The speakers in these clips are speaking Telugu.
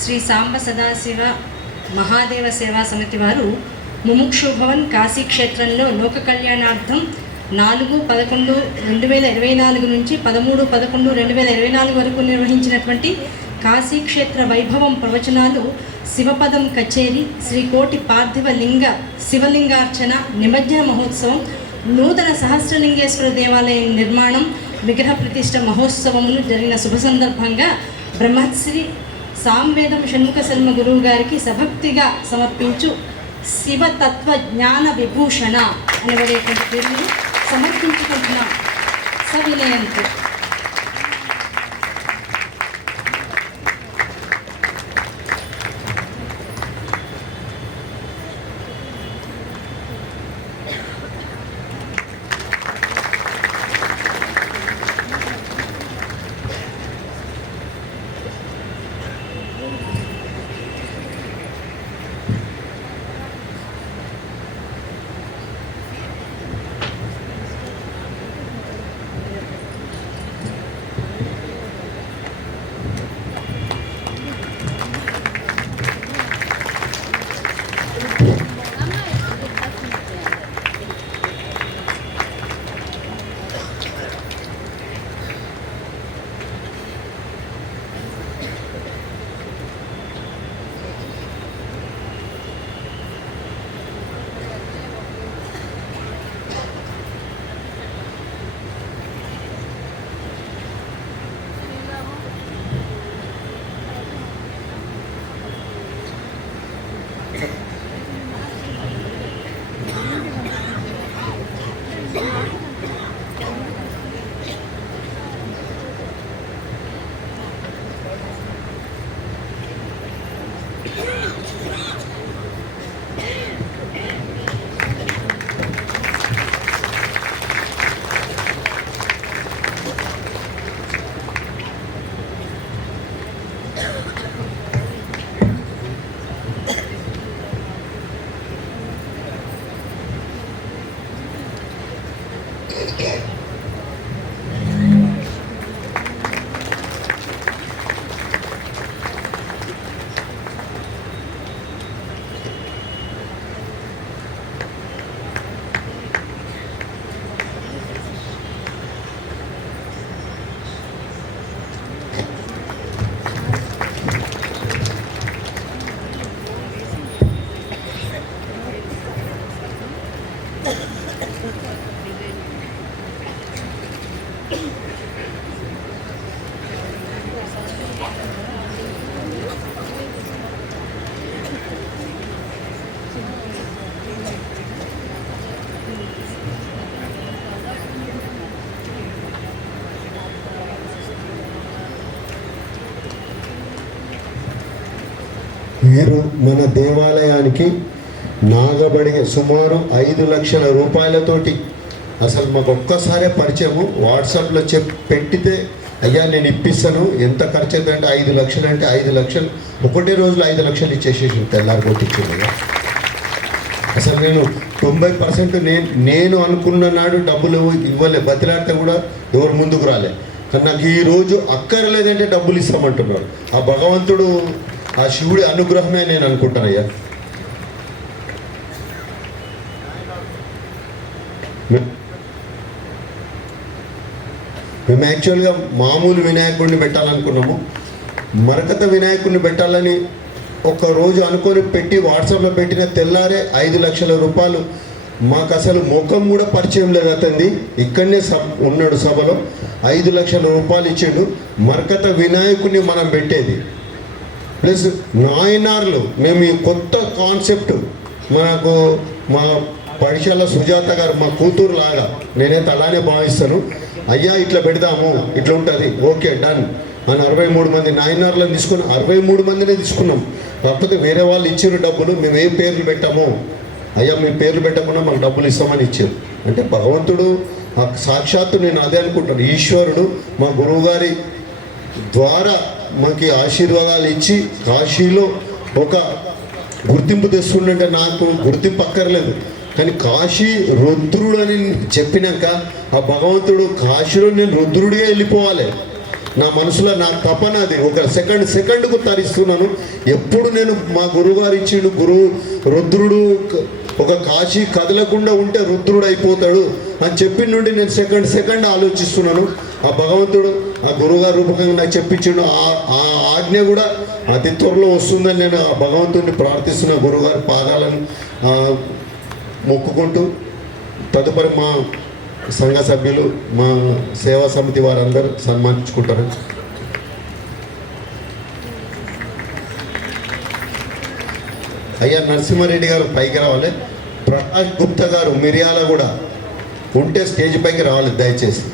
శ్రీ సాంబ సదాశివ మహాదేవ సేవా సమితి వారు ముముక్షు భవన్ కాశీ క్షేత్రంలో లోక కళ్యాణార్థం 4/11/2024 నుంచి 13/11/2024 వరకు నిర్వహించినటువంటి కాశీ క్షేత్ర వైభవం ప్రవచనాలు, శివపదం కచేరి, శ్రీకోటి పార్థివ లింగ శివలింగార్చన, నిమజ్జన మహోత్సవం, నూతన సహస్రలింగేశ్వర దేవాలయం నిర్మాణం, విగ్రహ ప్రతిష్ఠ మహోత్సవములు జరిగిన శుభ సందర్భంగా బ్రహ్మశ్రీ సాంవేదం షణ్ముఖ శర్మ గురువు గారికి సభక్తిగా సమర్పించు శివతత్వ జ్ఞాన విభూషణ అనేటువంటి పేరును సమర్పించుకుంటున్నాం సవినయంతో. వీరు మన దేవాలయానికి నాగబడి సుమారు 5 లక్షల రూపాయలతోటి అసలు మాకు ఒక్కసారే పరిచయము. వాట్సాప్లో పెట్టితే అయ్యా నేను ఇప్పిస్తాను, ఎంత ఖర్చు అవుతుందంటే 5 లక్షలు అంటే 5 లక్షలు ఒకటే రోజులో 5 లక్షలు ఇచ్చేసేసి తెల్లారి కొట్టించింది. అసలు నేను 90% నేను అనుకున్న నాడు డబ్బులు ఇవ్వలే, బతిలాడితే కూడా ఎవరు ముందుకు రాలే. కానీ నాకు ఈరోజు అక్కర్లేదంటే డబ్బులు ఇస్తామంటున్నాడు. ఆ భగవంతుడు, ఆ శివుడి అనుగ్రహమే నేను అనుకుంటానయ్యా. మేము యాక్చువల్గా మామూలు వినాయకుడిని పెట్టాలనుకున్నాము. మరకత వినాయకుడిని పెట్టాలని ఒక్కరోజు అనుకొని పెట్టి వాట్సాప్లో పెట్టిన తెల్లారే 5 లక్షల రూపాయలు. మాకు అసలు ముఖం కూడా పరిచయం లేదు అతనిది, ఇక్కడనే ఉన్నాడు సభలో. 5 లక్షల రూపాయలు ఇచ్చిండు. మరకత వినాయకుడిని మనం పెట్టేది ప్లస్ నాయనార్లు. మేము ఈ కొత్త కాన్సెప్ట్ మనకు మా పడిశాల సుజాత గారు మా కూతురు లాగా నేనైతే అలానే భావిస్తాను. అయ్యా ఇట్లా పెడదాము, ఇట్లా ఉంటుంది, ఓకే డన్ అని 63 మంది నాయనార్లను తీసుకుని 63 మందినే తీసుకున్నాం. కాకపోతే వేరే వాళ్ళు ఇచ్చారు డబ్బులు, మేము ఏ పేర్లు పెట్టాము, అయ్యా మీ పేర్లు పెట్టకుండా మాకు డబ్బులు ఇస్తామని ఇచ్చారు. అంటే భగవంతుడు సాక్షాత్తు, నేను అదే అనుకుంటాను, ఈశ్వరుడు మా గురువుగారి ద్వారా మాకు ఆశీర్వాదాలు ఇచ్చి కాశీలో ఒక గుర్తింపు తెస్తుండే. నాకు గుర్తింపు అక్కర్లేదు, కానీ కాశీ రుద్రుడు అని చెప్పినాక ఆ భగవంతుడు కాశీలో నేను రుద్రుడిగా వెళ్ళిపోవాలి. నా మనసులో నా తపన అది. ఒక సెకండ్కు తరిస్తున్నాను. ఎప్పుడు నేను మా గురువుగారు ఇచ్చిండు, రుద్రుడు ఒక కాశీ కదలకుండా ఉంటే రుద్రుడు అయిపోతాడు అని చెప్పిన నుండి నేను సెకండ్ ఆలోచిస్తున్నాను. ఆ భగవంతుడు ఆ గురువుగారు రూపకంగా నాకు చెప్పించాడు. ఆ ఆజ్ఞ కూడా అతి త్వరలో వస్తుందని నేను ఆ భగవంతుడిని ప్రార్థిస్తున్న, గురువుగారి పాదాలను మొక్కుకుంటూ తదుపరి మా సంఘ సభ్యులు, మా సేవా సమితి వారందరూ సన్మానించుకుంటారు. అయ్యా నరసింహారెడ్డి గారు పైకి రావాలి. ప్రకాష్ గుప్తా గారు మిర్యాల కూడా ఉంటే స్టేజ్ పైకి రావాలి దయచేసి.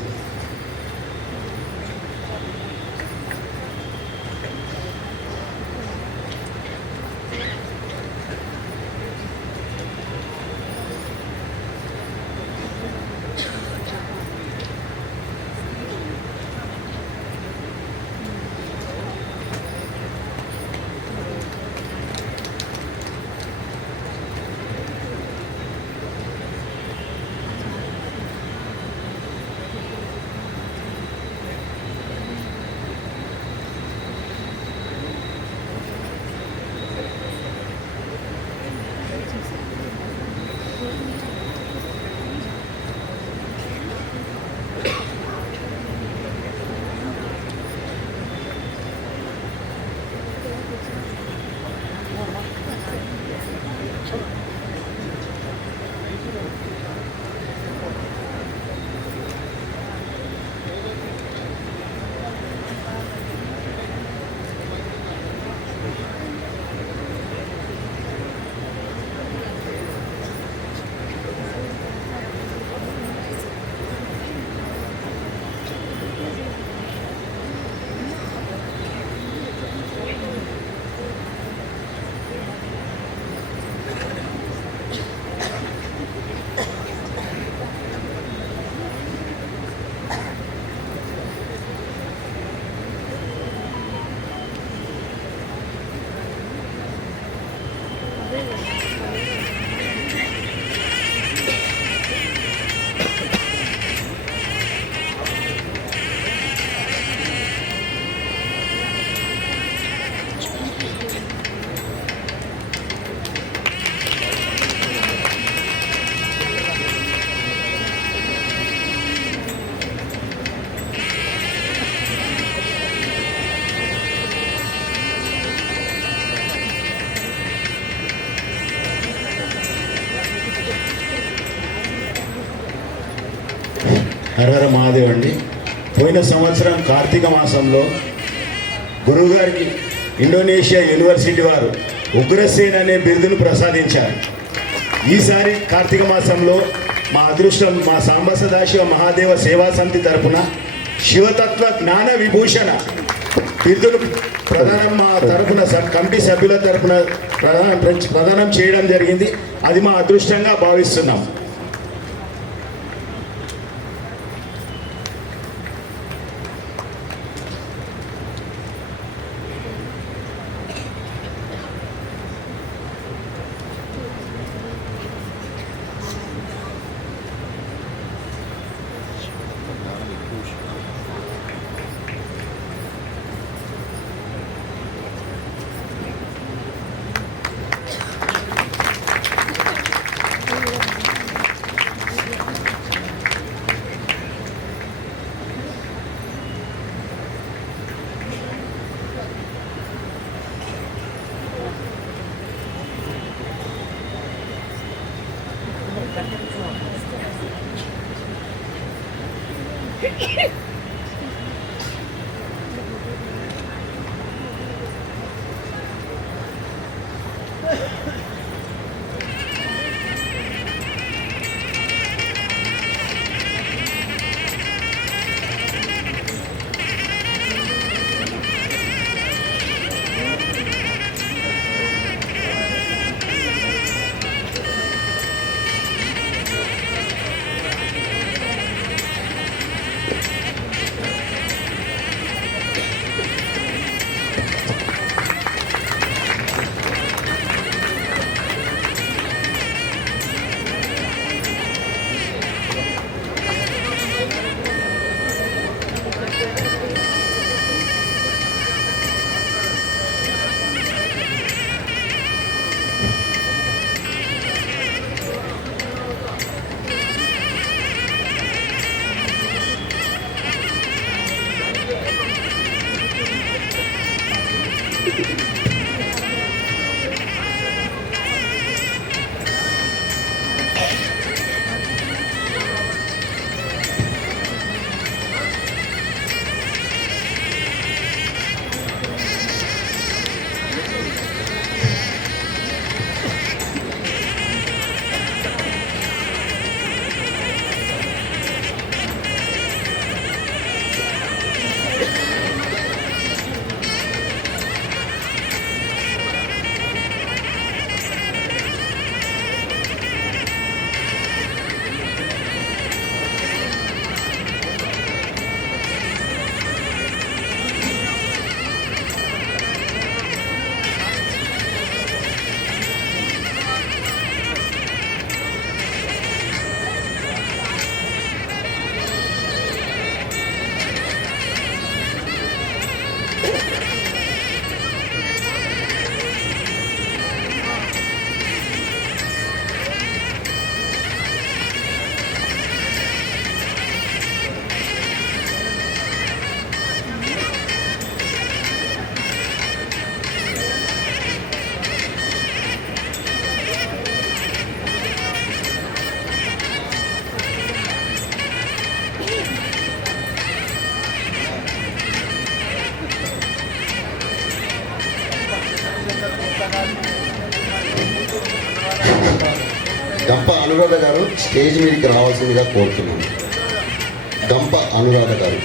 హరహర మహాదేవ్ అండి. పోయిన సంవత్సరం కార్తీక మాసంలో గురువుగారికి ఇండోనేషియా యూనివర్సిటీ వారు ఉగ్రసేన్ అనే బిరుదును ప్రసాదించారు. ఈసారి కార్తీక మాసంలో మా అదృష్టం మా సాంబ సదాశివ మహాదేవ సేవా సమితి తరపున శివతత్వ జ్ఞాన విభూషణ బిరుదును మా తరపున కమిటీ సభ్యుల తరపున ప్రదానం చేయడం జరిగింది. అది మా అదృష్టంగా భావిస్తున్నాం. గంప అనురాధ గారు స్టేజ్ మీదకి రావాల్సిందిగా కోరుతున్నాను. గంప అనురాధ గారు.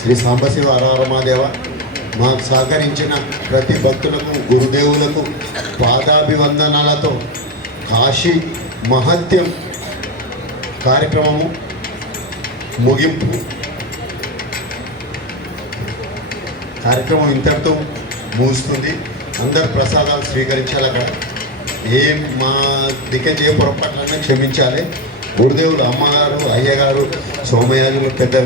శ్రీ సాంబశివ హరహరమహాదేవ. మాకు సహకరించిన ప్రతి భక్తులకు, గురుదేవులకు పాదాభివందనాలతో కాశీ మహత్యం కార్యక్రమము ముగింపు. కార్యక్రమం ఇంతటితో ముగుస్తుంది. అందరు ప్రసాదాలు స్వీకరించాలి. అక్కడ మా దిక్కే పొరపాట్లన్నీ క్షమించాలి. గురుదేవులు అమ్మగారు, అయ్యగారు, సోమయాజులు పెద్ద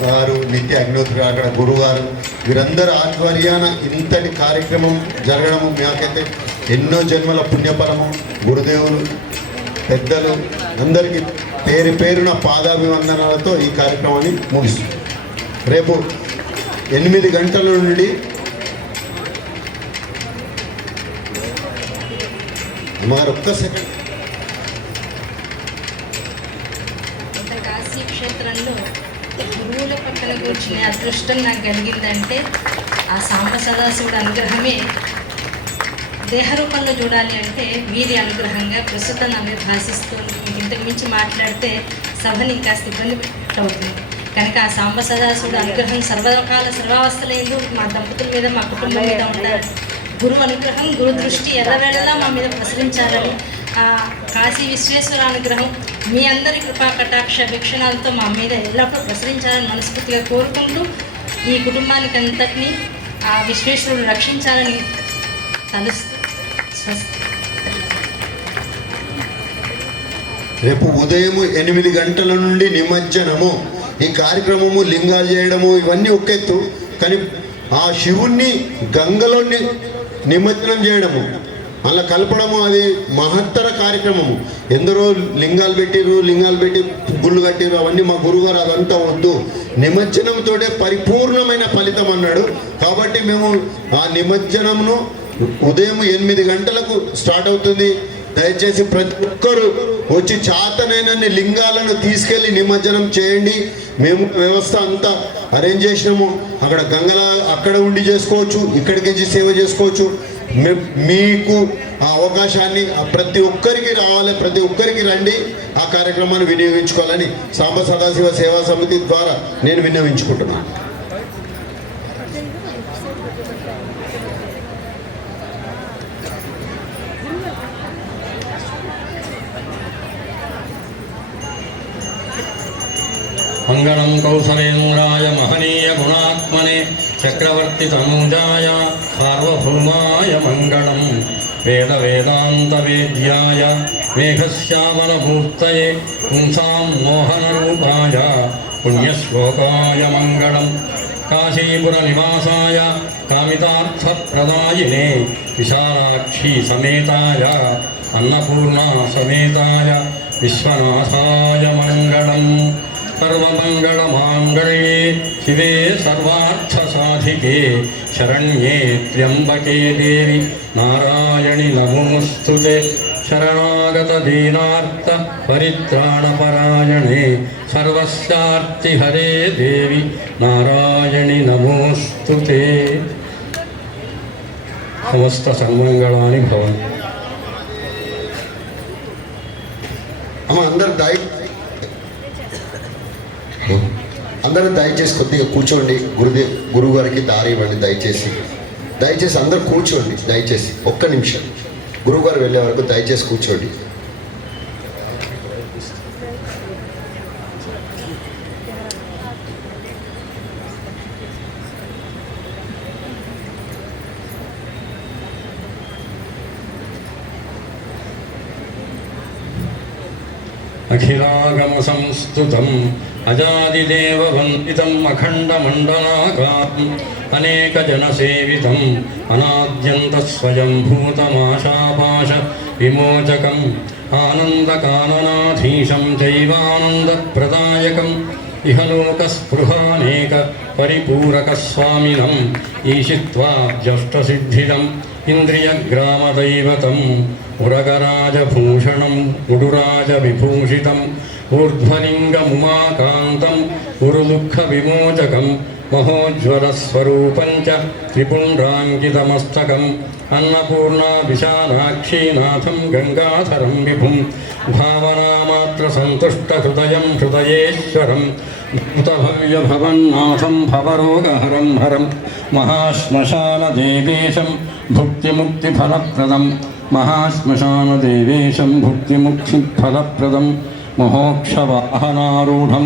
గారు, నిత్య అగ్నిహోత్రి అక్కడ గురుగారు, వీరందరూ ఆధ్వర్యాన ఇంతటి కార్యక్రమం జరగడము మాకైతే ఎన్నో జన్మల పుణ్యఫలము. గురుదేవులు పెద్దలు అందరికీ పేరు పేరున పాదాభివందనాలతో ఈ కార్యక్రమాన్ని ముగిస్తుంది. రేపు 8 గంటల నుండి అమ్మగారు ఒక్క సెకండ్. కాశీ క్షేత్రంలో గురువుల పక్కన కూర్చునే అదృష్టం నాకు కలిగిందంటే ఆ సాంబ సదాశివుడు అనుగ్రహమే దేహ రూపంలో చూడాలి అంటే వీరి అనుగ్రహంగా ప్రస్తుతం నా మీద భాషిస్తూ మీకు ఇంతకు మించి మాట్లాడితే సభని కాస్త ఇబ్బంది అవుతుంది. కనుక ఆ సాంబ సదాశివుడు అనుగ్రహం సర్వకాల సర్వావస్థలందు మా దంపతుల మీద మా కుటుంబం మీద ఉండాలి. గురువు అనుగ్రహం గురు దృష్టి ఎల్లవేళలా మా మీద ప్రసరించాలని, ఆ కాశీ విశ్వేశ్వర అనుగ్రహం మీ అందరి కృపా కటాక్ష వీక్షణాలతో మా మీద ఎల్లప్పుడూ ప్రసరించాలని మనస్ఫూర్తిగా కోరుకుంటూ ఈ కుటుంబానికి అంతటినీ ఆ విశ్వేశ్వరుడు రక్షించాలని తలుస్తూ స్వస్తి. రేపు ఉదయం 8 గంటల నుండి నిమజ్జనము. ఈ కార్యక్రమము లింగాలు చేయడము ఇవన్నీ ఒక ఎత్తు, కానీ ఆ శివుణ్ణి గంగలో నిమజ్జనం చేయడము, అలా కలపడము అది మహత్తర కార్యక్రమము. ఎందరో లింగాలు పెట్టి గుళ్ళు కట్టిరు, అవన్నీ మా గురువుగారు అదంతా వద్దు, నిమజ్జనంతో పరిపూర్ణమైన ఫలితం అన్నాడు. కాబట్టి మేము ఆ నిమజ్జనంను ఉదయం 8 గంటలకు స్టార్ట్ అవుతుంది. దయచేసి ప్రతి ఒక్కరూ వచ్చి చాతనైనన్ని లింగాలను తీసుకెళ్ళి నిమజ్జనం చేయండి. మేము వ్యవస్థ అంతా అరేంజ్ చేసినాము. అక్కడ గంగల అక్కడ ఉండి చేసుకోవచ్చు, ఇక్కడికి సేవ చేసుకోవచ్చు. మీకు ఆ అవకాశాన్ని ప్రతి ఒక్కరికి రావాలి, ప్రతి ఒక్కరికి రండి, ఆ కార్యక్రమాన్ని వినియోగించుకోవాలని సాంబ సదాశివ సేవా సమితి ద్వారా నేను విన్నవించుకుంటున్నాను. మంగళం కౌసలేంద్రాయ మహనీయ గుణాత్మనే చక్రవర్తి తనూజాయ సార్వభౌమాయ మంగళం. వేద వేదాంత వేద్యాయ మేఘశ్యామలమూర్తయే పుంసాం మోహన రూపాయ పుణ్యశ్లోకాయ మంగళం. కాశీపుర నివాసాయ కామితార్థప్రదాయినే విశాలాక్షి సమేతాయ అన్నపూర్ణా సమేతాయ విశ్వనాథాయ మంగళం. సర్వమంగళమాంగళ్యే శివే సర్వార్థసాధికే శరణ్యే త్ర్యంబకే దేవి నారాయణి నమోస్తుతే. శరణాగత దీనార్త పరిత్రాణపరాయణే సర్వస్యార్తిహరే దేవి నారాయణి నమోస్తుతే. సమస్త సన్మంగళాని భవంతు. అందరూ దయచేసి కొద్దిగా కూర్చోండి. గురువు గారికి దారి ఇవ్వండి. దయచేసి అందరూ కూర్చోండి. దయచేసి ఒక్క నిమిషం గురువు గారు వెళ్ళే వరకు దయచేసి కూర్చోండి. అఖిలాగమ సంస్తుతం అజాదిదేవ వందితం అఖండమండలాకారం అనేకజనసేవితం అనాద్యంత స్వయంభూతమాశాపాశ విమోచకం ఆనందకాననాధీశం చైవానందప్రదాయకం ఇహలోకస్పృహానేక పరిపూరకస్వామినం ఈషిత్వా జష్టసిద్ధిదం ఇంద్రియగ్రామదైవతం ఉరగరాజభూషణం ఉడురాజవిభూషితం ఊర్ధ్వలింగముమాకాంతం ఉరుదుఃఖవిమోచకం మహోజ్వలస్వరూపం చ త్రిపుండ్రాంకితమస్తకం అన్నపూర్ణా విశాలాక్షీనాథం గంగాధరం విభుం భావనామాత్రసంతుష్టహృదయం హృదయేశ్వరం భూతభవ్యభవన్నాథం భవరోగహరం హరం మహాశ్మశానదేవేశం భుక్తిముక్తిఫలప్రదం మహాశ్మశానదేవేశం భుక్తిముక్తిఫలప్రదం మహోక్షవాహనారూఢం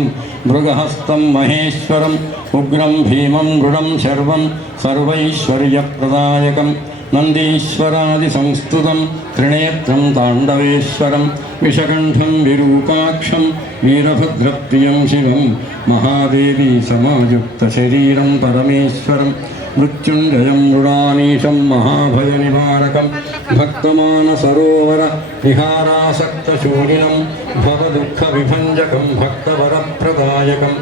మృగహస్తం మహేశ్వరం ఉగ్రం భీమం మృడం శర్వం సర్వైశ్వర్యప్రదాయకం నందీశ్వరాదిసంస్తుతం త్రినేత్రం తాండవేశ్వరం విషకంఠం విరూపాక్షం వీరభద్రప్రియం శివం మహాదేవీ సమాయుక్తశరీరం పరమేశ్వరం మృత్యుంజయం మృడానీశం మహాభయనివారకం భక్తమానసరోవర విహారాసక్తశూలినం భవదుఃఖవిభంజకం భక్తవరప్రదాయకం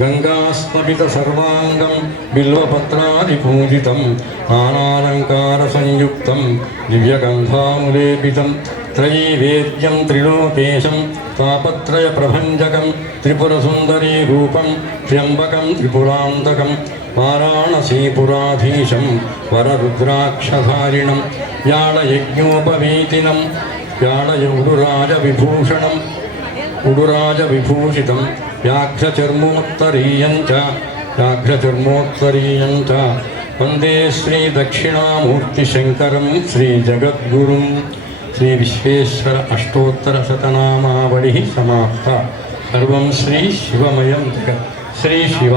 గంగాస్పపిత సర్వాంగం బిల్వపత్రాదిపూజితం నానాలంకారసంయుక్తం దివ్యగంధాములేపితం త్రైవేద్యం త్రిలోకేశం తాపత్రయప్రభంజకం త్రిపురసుందరీరూపం త్ర్యంబకం త్రిపురాంతకం వారాణసీపురాధీశం వరరుద్రాక్షధారిణం వ్యాళయజ్ఞోపవీతినం వ్యాళయ ఉడురాజవిభూషణం ఉడురాజవిభూషితం వ్యాఘ్రచర్మోత్తరీయం చ వందే శ్రీ దక్షిణామూర్తిశంకరం శ్రీ జగద్గురుం. శ్రీ విశ్వేశ్వర అష్టోత్తర శతనామావళి సమాప్త. సర్వం శ్రీ శివమయం జగత్. శ్రీ శివ.